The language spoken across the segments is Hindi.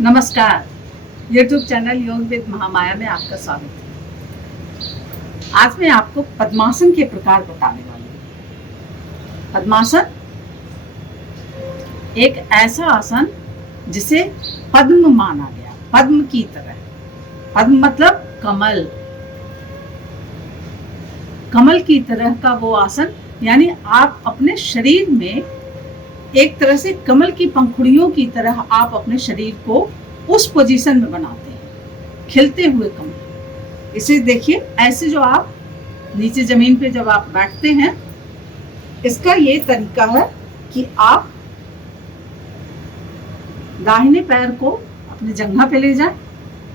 नमस्कार। YouTube चैनल योग विद महामाया में आपका स्वागत है। आज मैं आपको पद्मासन के प्रकार बताने वाली हूँ। पद्मासन एक ऐसा आसन जिसे पद्म माना गया, पद्म की तरह। पद्म मतलब कमल, कमल की तरह का वो आसन, यानी आप अपने शरीर में एक तरह से कमल की पंखुड़ियों की तरह आप अपने शरीर को उस पोजीशन में बनाते हैं, खिलते हुए कमल। इसे देखिए, ऐसे जो आप नीचे जमीन पे जब आप बैठते हैं, इसका ये तरीका है कि आप दाहिने पैर को अपने जंघा पे ले जाएं,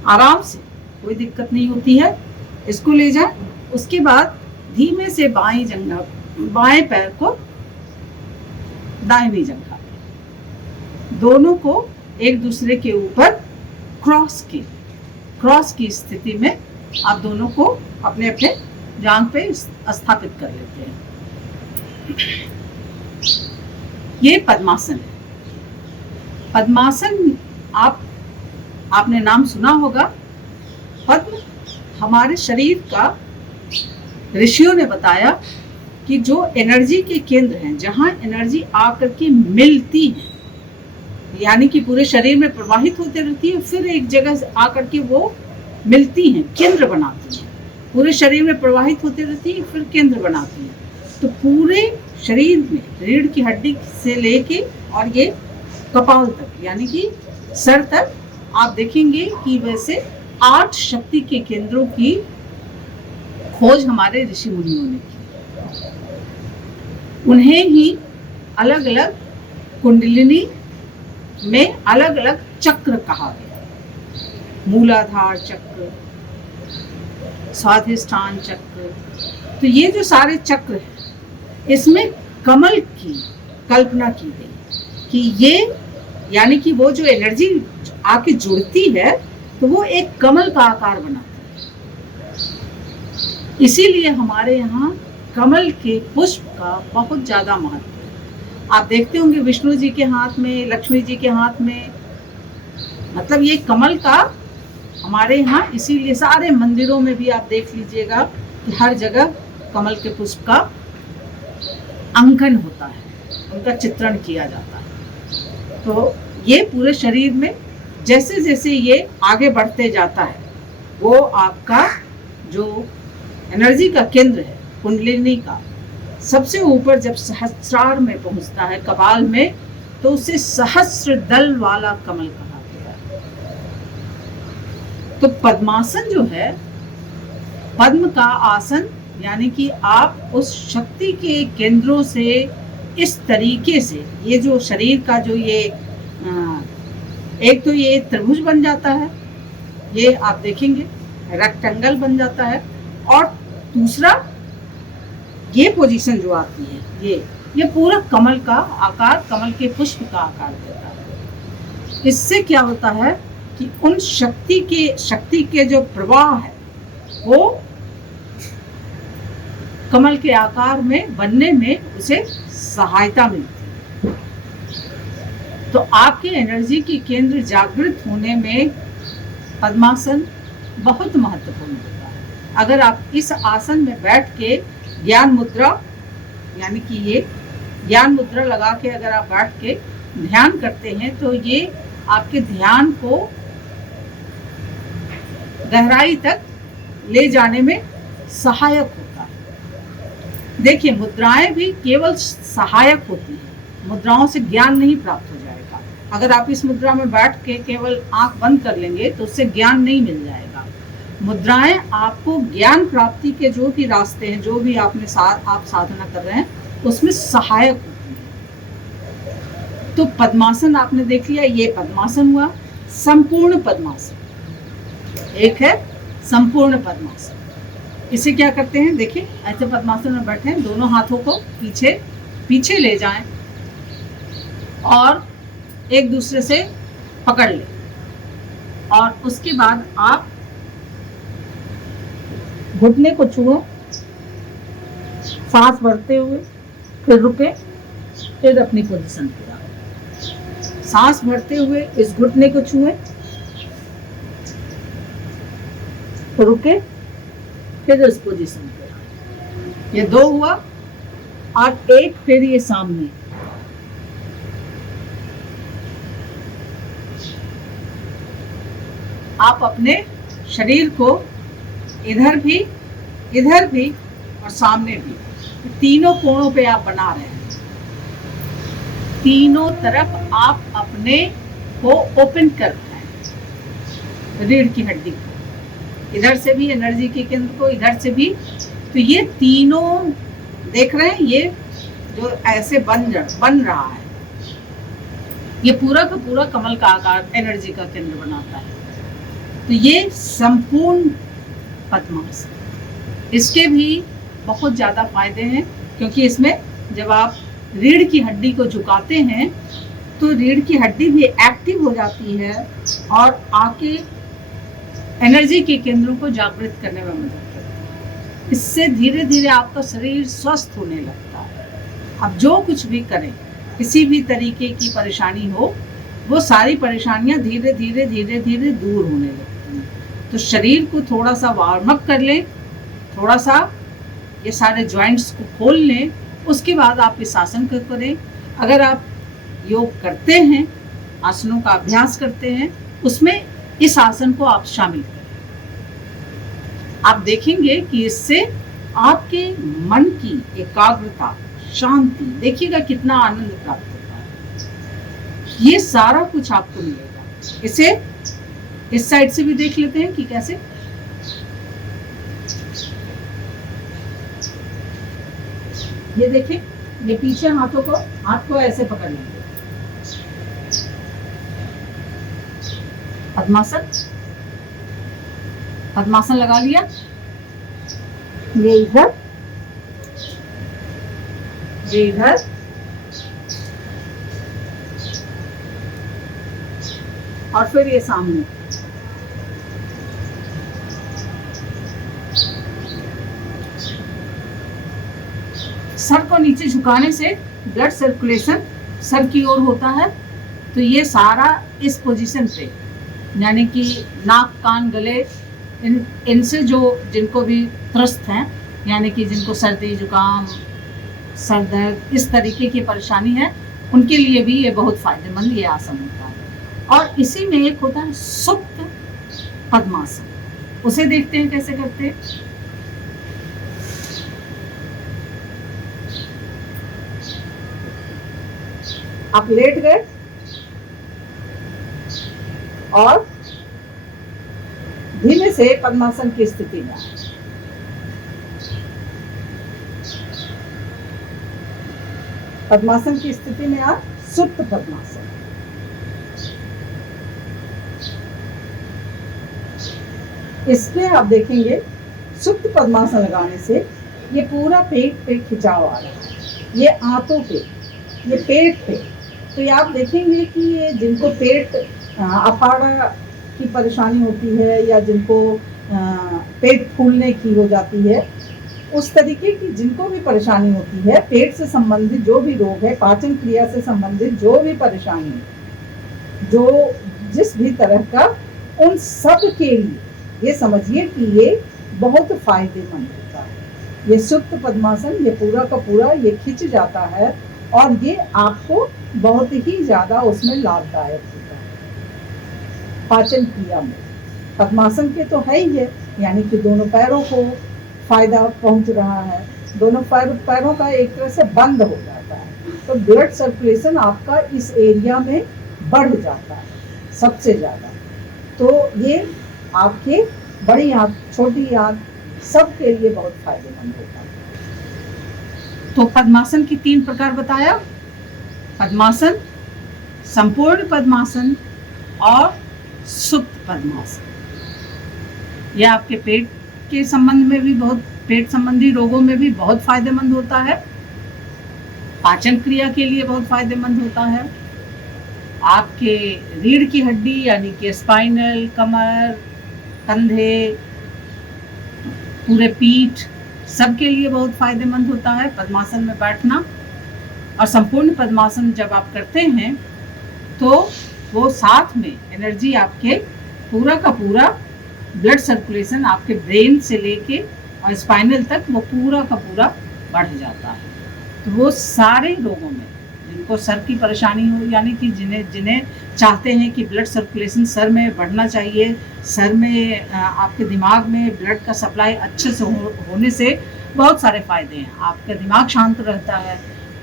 आराम से, कोई दिक्कत नहीं होती है, इसको ले जाएं। उसके बाद धीमे से बाएं पैर को दाहिनी जंघा पे, दोनों को एक दूसरे के ऊपर क्रॉस की स्थिति में आप दोनों को अपने अपने जांघ पे स्थापित कर लेते हैं। ये पद्मासन है। पद्मासन आपने नाम सुना होगा। पद्म हमारे शरीर का, ऋषियों ने बताया कि जो एनर्जी के केंद्र हैं, जहां एनर्जी आकर के मिलती है, यानी कि पूरे शरीर में प्रवाहित होते रहती है, फिर एक जगह आकर के वो मिलती हैं, केंद्र बनाती हैं। पूरे शरीर में प्रवाहित होते रहती है, फिर केंद्र बनाती हैं। तो पूरे शरीर में रीढ़ की हड्डी से लेके और ये कपाल तक, यानी कि सर तक, आप देखेंगे कि वैसे 8 शक्ति के केंद्रों की खोज हमारे ऋषि मुनियों ने की। उन्हें ही अलग अलग कुंडलिनी में अलग अलग चक्र कहा गया। मूलाधार चक्र, स्वाधिष्ठान चक्र। तो ये जो सारे चक्र हैं, इसमें कमल की कल्पना की गई कि ये, यानी कि वो जो एनर्जी आके जुड़ती है तो वो एक कमल का आकार बनाती है। इसीलिए हमारे यहाँ कमल के पुष्प का बहुत ज्यादा महत्व है। आप देखते होंगे विष्णु जी के हाथ में, लक्ष्मी जी के हाथ में, मतलब ये कमल का हमारे यहाँ, इसीलिए सारे मंदिरों में भी आप देख लीजिएगा कि हर जगह कमल के पुष्प का अंकन होता है, उनका चित्रण किया जाता है। तो ये पूरे शरीर में जैसे जैसे ये आगे बढ़ते जाता है, वो आपका जो एनर्जी का केंद्र है, कुंडलिनी का, सबसे ऊपर जब सहस्रार में पहुंचता है, कपाल में, तो उसे सहस्र दल वाला कमल कहा गया है। तो पद्मासन जो है, पद्म का आसन, यानी कि आप उस शक्ति के केंद्रों से इस तरीके से, ये जो शरीर का जो ये एक तो ये त्रिभुज बन जाता है, ये आप देखेंगे रेक्टेंगल बन जाता है, और दूसरा ये पोजीशन जो आती है, ये पूरा कमल का आकार, कमल के पुष्प का आकार देता है। इससे क्या होता है कि उन शक्ति के जो प्रवाह है, वो कमल के आकार में बनने में उसे सहायता मिलती है। तो आपके एनर्जी की केंद्र जागृत होने में पद्मासन बहुत महत्वपूर्ण होता है। अगर आप इस आसन में बैठ के ज्ञान मुद्रा, यानी कि ये ज्ञान मुद्रा लगा के अगर आप बैठ के ध्यान करते हैं, तो ये आपके ध्यान को गहराई तक ले जाने में सहायक होता है। देखिए, मुद्राएं भी केवल सहायक होती हैं, मुद्राओं से ज्ञान नहीं प्राप्त हो जाएगा। अगर आप इस मुद्रा में बैठ के केवल आंख बंद कर लेंगे तो उससे ज्ञान नहीं मिल जाएगा। मुद्राएं आपको ज्ञान प्राप्ति के जो भी रास्ते हैं, जो भी आप साधना कर रहे हैं, उसमें सहायक होती है। तो पद्मासन आपने देख लिया, ये पद्मासन हुआ। संपूर्ण पद्मासन एक है, संपूर्ण पद्मासन। इसे क्या करते हैं, देखिए, ऐसे पद्मासन में बैठे हैं, दोनों हाथों को पीछे ले जाएं और एक दूसरे से पकड़ लें, और उसके बाद आप घुटने को छुओ, सांस भरते हुए, फिर रुके, फिर अपनी पोजीशन पे आओ। सांस भरते हुए इस घुटने को छुएं, रुके, फिर उस पोजीशन पे। ये 2 हुआ और एक फिर ये सामने। आप अपने शरीर को इधर भी और सामने भी, तीनों कोणों पे आप बना रहे हैं। तीनों तरफ आप अपने को ओपन कर रहे हैं, रीढ़ की हड्डी को, इधर से भी एनर्जी के केंद्र को, इधर से भी। तो ये तीनों देख रहे हैं, ये जो ऐसे बन रहा है, ये पूरा का पूरा कमल का आकार एनर्जी का केंद्र बनाता है। तो ये संपूर्ण पद्मासन, इसके भी बहुत ज़्यादा फायदे हैं, क्योंकि इसमें जब आप रीढ़ की हड्डी को झुकाते हैं तो रीढ़ की हड्डी भी एक्टिव हो जाती है और आके एनर्जी के केंद्रों को जागृत करने में मदद करती है। इससे धीरे धीरे आपका शरीर स्वस्थ होने लगता है। अब जो कुछ भी करें, किसी भी तरीके की परेशानी हो, वो सारी परेशानियां धीरे धीरे दूर होने लगती हैं। तो शरीर को थोड़ा सा वार्म अप कर लें, थोड़ा सा ये सारे जॉइंट्स को खोल लें, उसके बाद आप इस आसन को करें। अगर आप योग करते हैं, आसनों का अभ्यास करते हैं, उसमें इस आसन को आप शामिल करें। आप देखेंगे कि इससे आपके मन की एकाग्रता, शांति, देखिएगा कितना आनंद प्राप्त होता है। ये सारा कुछ आपको मिलेगा। इसे इस साइड से भी देख लेते हैं कि कैसे। ये देखिए, ये पीछे हाथ को ऐसे पकड़ लेंगे, पद्मासन लगा लिया। ये इधर, और फिर ये सामने। सर को नीचे झुकाने से ब्लड सर्कुलेशन सर की ओर होता है। तो ये सारा इस पोजीशन पे, यानी कि नाक, कान, गले, इनसे जो जिनको भी त्रस्त हैं, यानी कि जिनको सर्दी, जुकाम, सर दर्द, इस तरीके की परेशानी है, उनके लिए भी ये बहुत फायदेमंद ये आसन होता है। और इसी में एक होता है सुप्त पद्मासन, उसे देखते हैं कैसे करते हैं। आप लेट गए और धीमे से पद्मासन की स्थिति में आए। पद्मासन की स्थिति में आप सुप्त पद्मासन। इसमें आप देखेंगे सुप्त पद्मासन लगाने से ये पूरा पेट पे खिंचाव आ रहा है, ये आंतों पे, ये पेट पे। तो ये आप देखेंगे कि ये जिनको पेट अफाड़ा की परेशानी होती है, या जिनको पेट फूलने की हो जाती है, उस तरीके की जिनको भी परेशानी होती है, पेट से संबंधित जो भी रोग है, पाचन क्रिया से संबंधित जो भी परेशानी है, जो जिस भी तरह का, उन सब के लिए ये समझिए कि ये बहुत फायदेमंद होता है। ये सुप्त पद्मासन, ये पूरा का पूरा ये खिंच जाता है और ये आपको बहुत ही ज़्यादा उसमें लाभदायक होता है। पाचन क्रिया में पद्मासन के तो है ही है, यानी कि दोनों पैरों को फायदा पहुंच रहा है, दोनों पैरों का एक तरह से बंद हो जाता है, तो ब्लड सर्कुलेशन आपका इस एरिया में बढ़ जाता है सबसे ज़्यादा। तो ये आपके बड़ी आंत, छोटी आंत, सब के लिए बहुत फायदेमंद होता है। तो पद्मासन की 3 प्रकार बताया, पद्मासन, संपूर्ण पद्मासन और सुप्त पद्मासन। यह आपके पेट के संबंध में भी बहुत, पेट संबंधी रोगों में भी बहुत फायदेमंद होता है, पाचन क्रिया के लिए बहुत फायदेमंद होता है, आपके रीढ़ की हड्डी यानी कि स्पाइनल, कमर, कंधे, पूरे पीठ, सबके लिए बहुत फायदेमंद होता है पद्मासन में बैठना। और संपूर्ण पद्मासन जब आप करते हैं तो वो साथ में एनर्जी आपके पूरा का पूरा ब्लड सर्कुलेशन आपके ब्रेन से लेके और स्पाइनल तक वो पूरा का पूरा बढ़ जाता है। तो वो सारे लोगों में जिनको सर की परेशानी हो, यानी कि जिन्हें चाहते हैं कि ब्लड सर्कुलेशन सर में बढ़ना चाहिए, सर में आपके दिमाग में ब्लड का सप्लाई अच्छे से होने से बहुत सारे फ़ायदे हैं। आपका दिमाग शांत रहता है,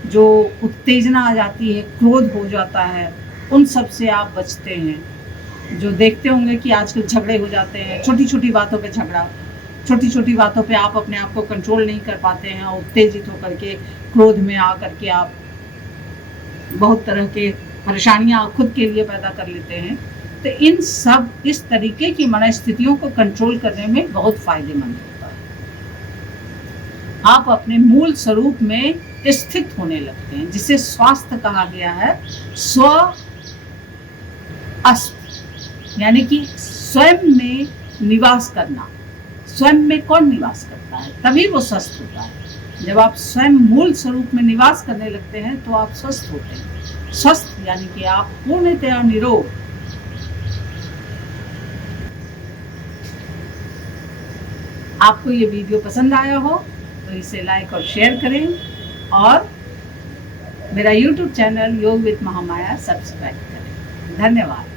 जो उत्तेजना आ जाती है, क्रोध हो जाता है, उन सब से आप बचते हैं। जो देखते होंगे कि आजकल झगड़े हो जाते हैं, छोटी छोटी बातों पे झगड़ा, छोटी छोटी बातों पे आप अपने आप को कंट्रोल नहीं कर पाते हैं और उत्तेजित होकर के क्रोध में आ करके आप बहुत तरह के परेशानियां खुद के लिए पैदा कर लेते हैं। तो इन सब इस तरीके की मनस्थितियों को कंट्रोल करने में बहुत फायदेमंद होता है। आप अपने मूल स्वरूप में स्थित होने लगते हैं, जिसे स्वास्थ्य कहा गया है। स्व अस्थ यानी कि स्वयं में निवास करना। स्वयं में कौन निवास करता है? तभी वो स्वस्थ होता है। जब आप स्वयं मूल स्वरूप में निवास करने लगते हैं तो आप स्वस्थ होते हैं। स्वस्थ यानी कि आप पूर्णतया निरोग। आपको ये वीडियो पसंद आया हो तो इसे लाइक और शेयर करें और मेरा YouTube चैनल योग विद महामाया सब्सक्राइब करें। धन्यवाद।